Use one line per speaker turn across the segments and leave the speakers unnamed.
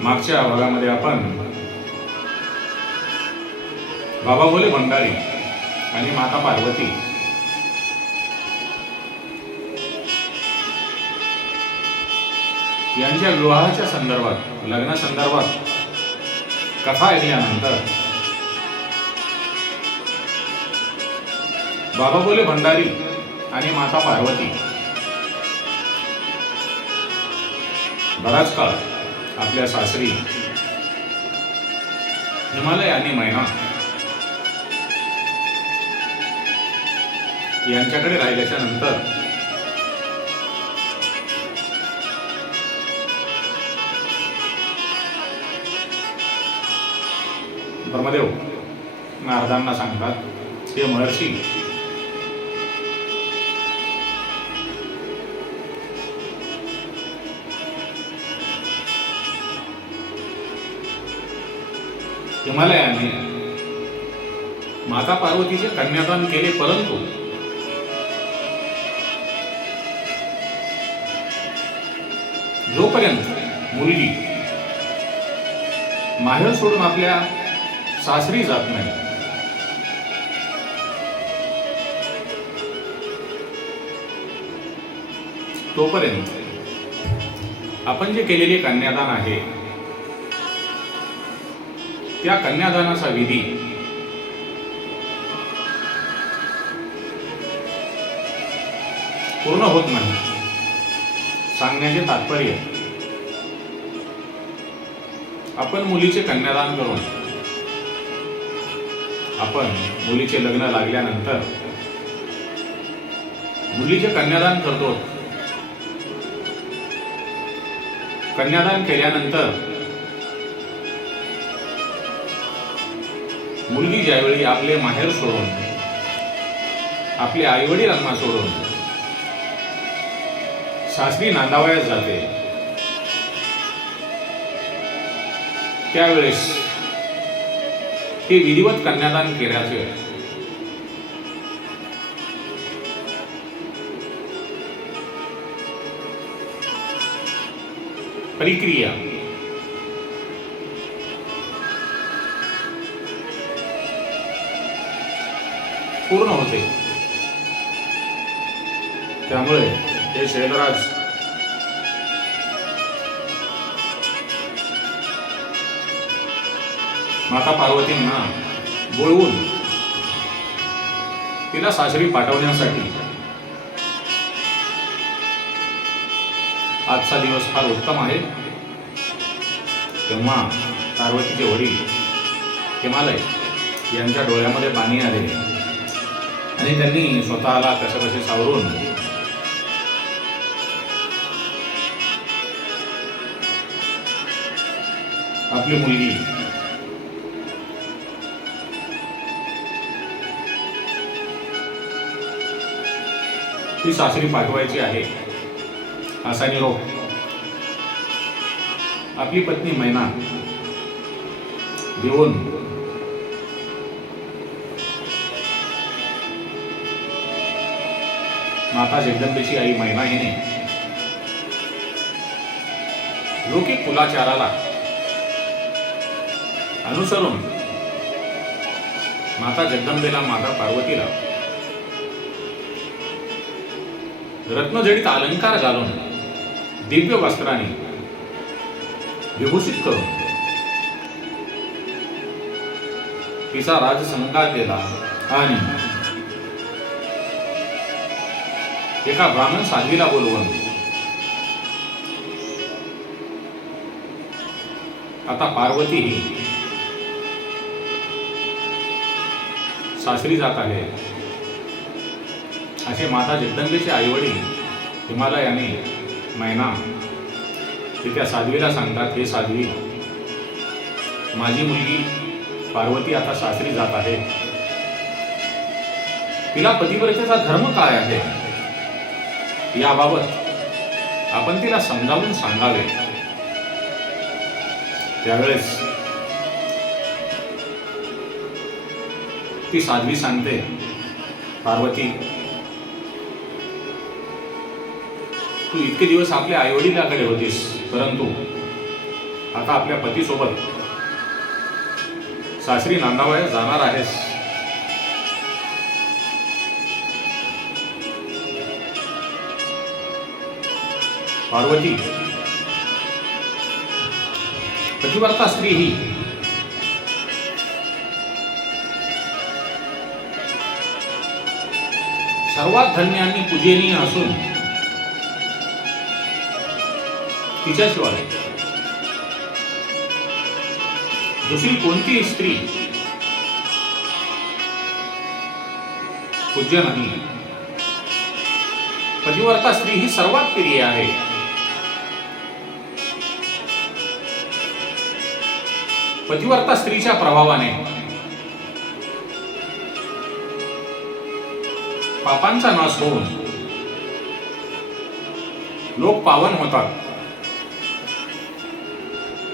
मागच्या भागामध्ये आपण बाबा बोले भंडारी आणि माता पार्वती यांच्या विवाहाच्या संदर्भात लग्नासंदर्भात कथा ऐकल्यानंतर बाबा बोले भंडारी आणि माता पार्वती बराच काळ आपल्या सासरी. हिमालय आणि मैना. यांच्याकडे राहिल्याच्या नंतर ब्रह्मदेव नारदांना सांगतात हे महर्षी हिमालयाने माता पार्वतीचे कन्यादान केले परंतु जोपर्यंत मुलगी माहेर सोडून आपल्या सासरी जात नाही तोपर्यंत आपण जे केलेले कन्यादान आहे त्या कन्यादानाचा विधी. पूर्ण होत नाही. सांगण्याचे तात्पर्य. आपण मुलीचे कन्यादान करून आपण मुलीचे लग्न लागल्यानंतर मुलीचे कन्यादान करतो. कन्यादान केल्यानंतर मुलगी ज्यावेळी आपले माहेर सोडून आपले आईवडिलांना सोडून सासरी नांदावयास जाते त्यावेळेस ते विधिवत कन्यादान केल्याचे परिक्रिया पूर्ण होते. त्यामुळे हे शैलराज माता पार्वतींना बोलवून तिला सासरी पाठवण्यासाठी आजचा दिवस फार उत्तम आहे. तेव्हा पार्वतीचे वडील हिमालय यांच्या डोळ्यामध्ये पाणी आले. आणि त्यांनी स्वतःला कसे कसे सावरून आपली मुलगी ती सासरी पाठवायची आहे असा निरोप हो. आपली पत्नी मैना देऊन माता जगदंबेची आई महिमा हिने लौकिक कुलाचाराला अनुसरून माता जगदंबेला माता पार्वतीला रत्नजडित अलंकार घालून दिव्य वस्त्राने विभूषित करून तिचा राजसंगार केला आणि एका ब्राह्मण साध्वीला बोलवून. आता पार्वती ही सासरी जात आहे. असे माता जगदंबेचे आईवडील हिमालयाने मैना ते त्या साध्वीला सांगतात हे साध्वी माझी मुलगी पार्वती आता सासरी जात आहे. तिला पतिव्रतेचा धर्म काय आहे? याबाबत आपण तिला समजावून सांगावे. त्यावेळेस ती साध्वी सांगते पार्वती तू इतके दिवस आपल्या आईवडिलाकडे होतीस परंतु आता आपल्या पतीसोबत सासरी नांदावया जाणार आहेस. पार्वती। प्रतिवर्ता स्त्री ही। सर्वात धन्य आणि पूजनीय असून तिच्याशिवाय दुसरी कोणतीही स्त्री पूज्य नाही पतिव्रता स्त्री ही सर्वात प्रिय आहे. पतिवर्ता स्त्रीच्या प्रभावाने. पापांचा नाश होऊन लोक पावन होतात.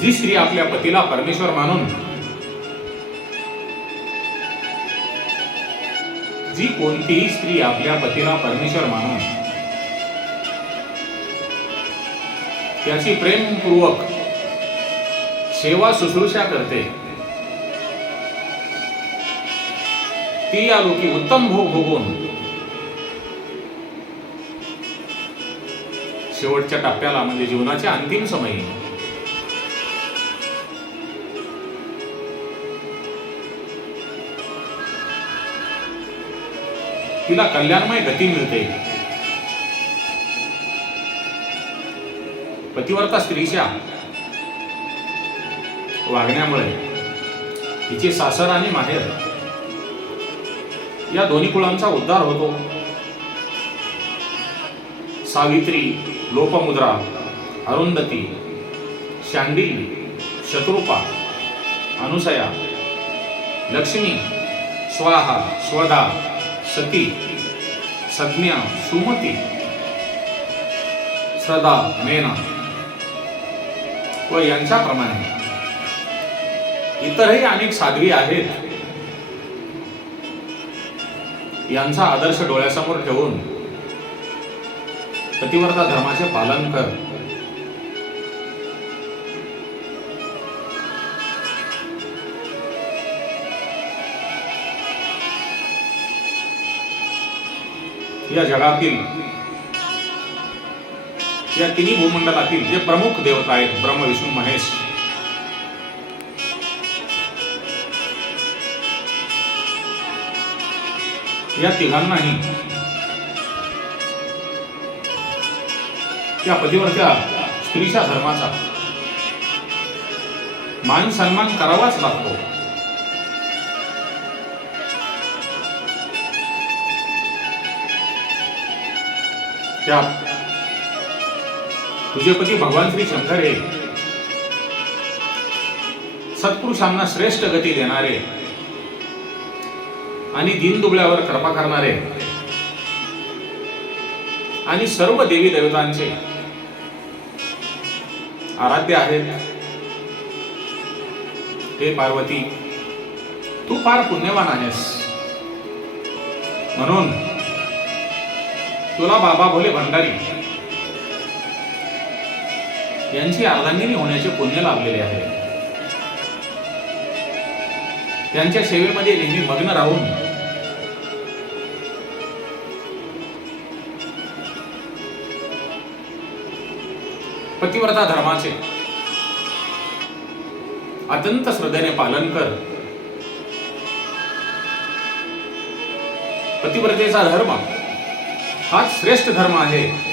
जी स्त्री आपल्या पतीला परमेश्वर मानून जी कोणतीही स्त्री आपल्या पतीला परमेश्वर मानून त्याची प्रेमपूर्वक सेवा शुश्रूषा करते. ती या लोकी उत्तम भोग भोगून शेवटच्या टप्प्याला म्हणजे जीवनाच्या अंतिम समयी तिला कल्याणमय गती मिळते. पतिवर्ता स्त्रीच्या वागण्यामुळे. तिचे सासर आणि माहेर. या दोन्ही कुळांचा उद्धार होतो. सावित्री लोपमुद्रा अरुंधती शांडी शत्रुपा अनुसया लक्ष्मी स्वाहा स्वदा सती सज्ञा सुमती सदा मेना. व यांच्याप्रमाणे इतरही अनेक साध्वी आहेत. यांचा आदर्श डोळ्यासमोर ठेवून पतिव्रता धर्माचे पालन कर. या जगातील या तिन्ही भूमंडलातील जे प्रमुख देवता आहेत ब्रह्म विष्णू महेश या तिघांनाही त्या पतिवर्त्या स्त्रीच्या धर्माचा मान सन्मान करावाच लागतो. त्या तुझे भगवान श्री शंकर हे सत्पुरुषांना श्रेष्ठ गती देणारे आणि दीनदुबळ्यावर कृपा करणारे. आणि सर्व देवी देवतांचे आराध्य आहेत. हे पार्वती तू फार पुण्यवान आहेस. म्हणून तुला बाबा भोले भंडारी यांची अर्धांगिनी होण्याचे पुण्य लाभलेले आहे. त्यांच्या सेवेमध्ये नेहमी मग्न राहून. पतिव्रता धर्माचे. अत्यंत श्रद्धेने पालन कर. पतिव्रतेचा धर्म हाच श्रेष्ठ धर्म आहे.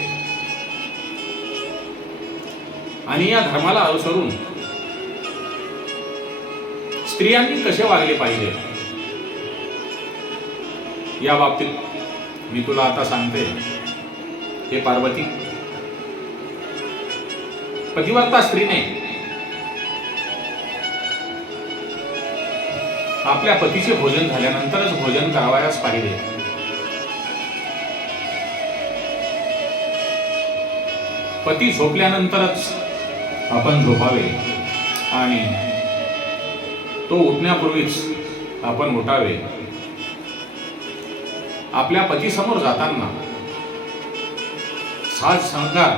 आणि या धर्माला अनुसरून स्त्रियांनी कसे वागले पाहिजे? या बाबतीत मी तुला आता सांगते. हे पार्वती पतिव्रता स्त्रीने आपल्या पतीचे भोजन झाल्यानंतरच भोजन करावयास पाहिजे. पती झोपल्यानंतरच आपण झोपावे आणि तो उठण्यापूर्वीच आपण उठावे. आपल्या पतीसमोर जाताना साज श्रंगार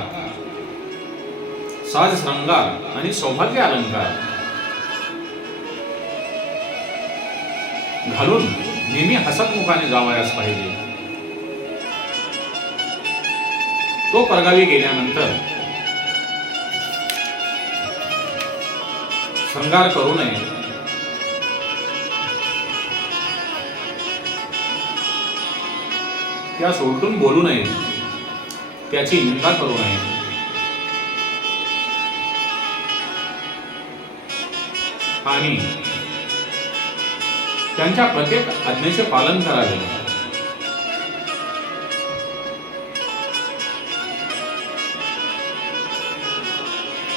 साज श्रंगार आणि सौभाग्य अलंकार घालून नेहमी हसतमुखाने जावयास पाहिजे. तो परगावी गेल्यानंतर श्रंगार करू नये. त्या सोडून बोलू नये. त्याची निंदा करू नये. आणि त्यांच्या प्रत्येक आज्ञेचे पालन करावे.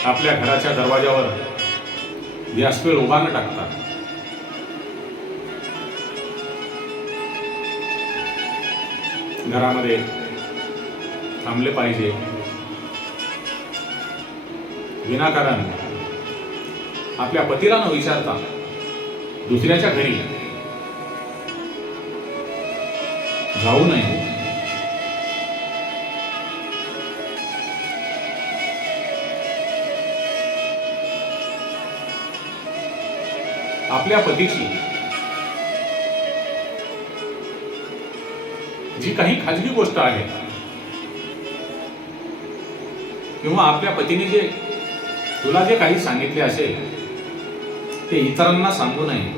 आपल्या घराच्या दरवाजावर व्यासपीळ उभा न टाकतात. घरामध्ये थांबले पाहिजे. विनाकारण आपल्या पतीला न विचारता दुसऱ्याच्या घरी जाऊ नये. आपल्या पतीची जी काही खाजगी गोष्ट आहे. किंवा आपल्या पतीने जे तुला जे काही सांगितले असेल ते इतरांना सांगू नये.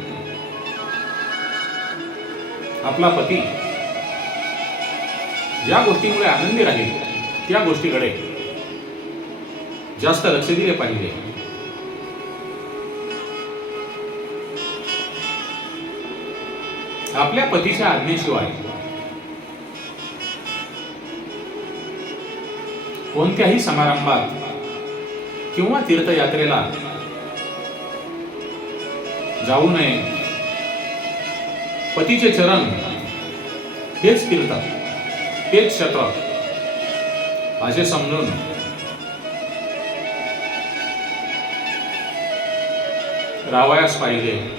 आपला पती ज्या गोष्टीमुळे आनंदी राहील त्या गोष्टीकडे जास्त लक्ष दिले पाहिजे. आपल्या पतीच्या आज्ञेशिवाय कोणत्याही समारंभात किंवा तीर्थयात्रेला जाऊ नये. पतीचे चरण हेच तीर्थ तेच क्षेत्र असे समजून. राहावयास पाहिजे.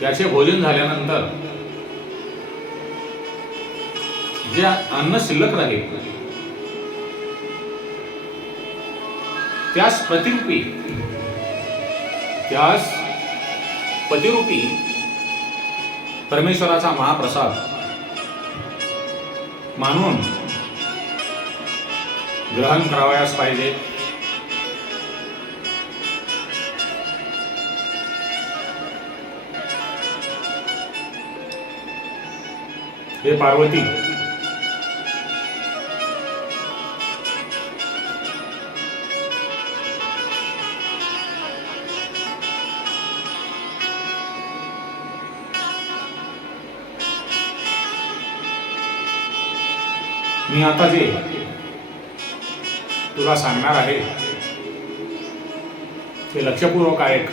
त्याचे भोजन झाल्यानंतर जे अन्न शिल्लक राहील त्यास प्रतिरूपी त्यास पतिरूपी परमेश्वराचा महाप्रसाद मानून ग्रहण करावयास पाहिजे. हे पार्वती मी आता जे तुला सांगणार आहे ते लक्षपूर्वक ऐक.